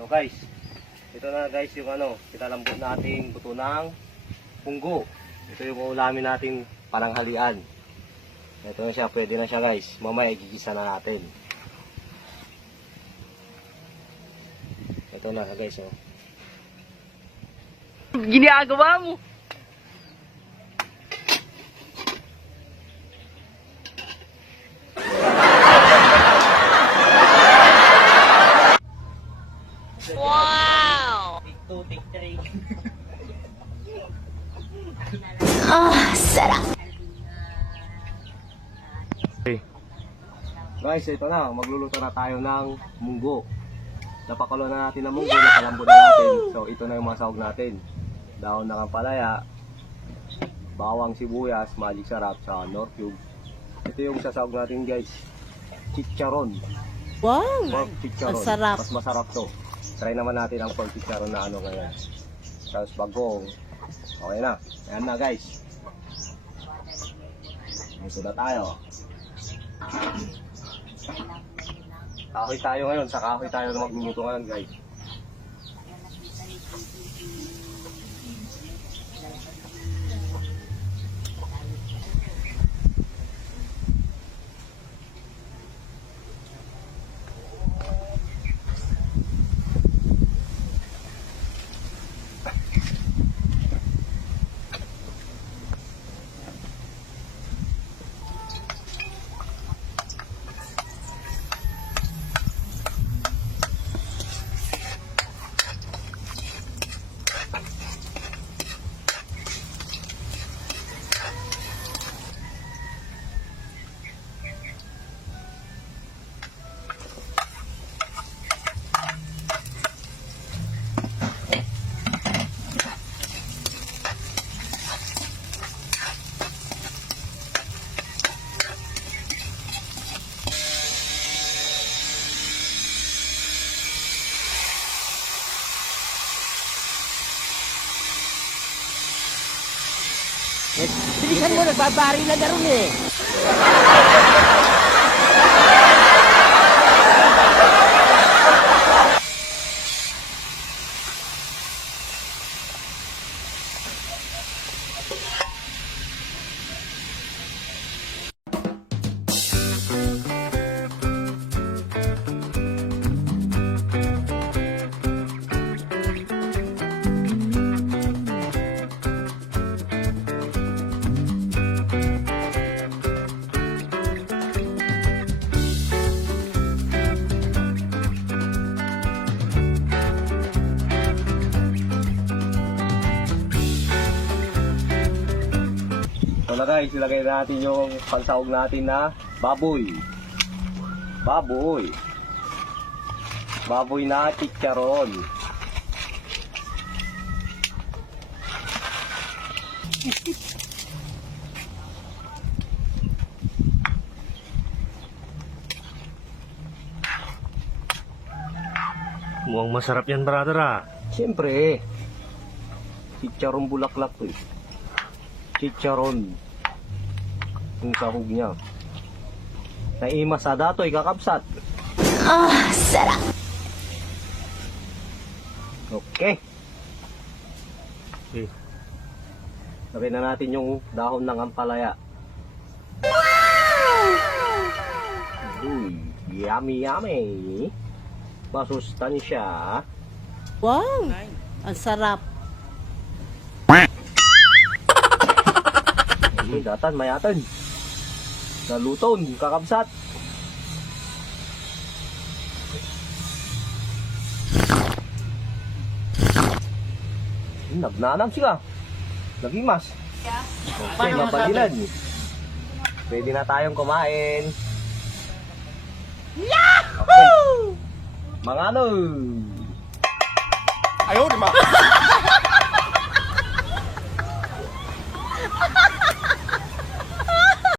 So guys, ito na guys yung pinalambot nating buto ng punggo. Ito yung ulamin nating pananghalian. Ito na siya, pwede na siya guys. Mamaya igigisa na natin. Ito na guys, oh. Ginagawa mo. Wow! Take 2, take 3. Sarap. Okay. Guys, ito na. Magluluto na tayo ng munggo. Napakulo na natin ang munggo, nakalambot na natin. So, ito na yung mga sahog natin. Dahon ng ampalaya, bawang sibuyas, magic sarap, sa nor cube. Ito yung sasahog natin guys. Chicharon. Wow! Pork chicharon. Ang sarap. Mas masarap to. Try naman natin ang pork chicharon na ngayon. Tapos bagong. Okay na. Ayan na guys. Ito na tayo. Kahoy tayo ngayon. Sa kahoy tayo na magluluto ngayon guys. Bilisan mo, nagbabari na ron eh. So na guys, ilagay natin yung pansahog natin na baboy. Baboy. Baboy na chicharon. Mukhang masarap yan, brother ah. Siyempre. Chicharon bulaklak to eh. Chicharon. Yung sahog niya. Naimas sa dato, ikakapsat. Sarap. Okay. Okay. Lagay na natin yung dahon ng ampalaya. Uy, yummy yummy. Masustansya. Wow! Ang sarap. Ay, datan, mayatan. Naluton, kakabsat. Nagnanam siya. Nagimas. Okay, mapadilan. Pwede na tayong kumain. Yahoo! Mga ano? Ayaw, di ba?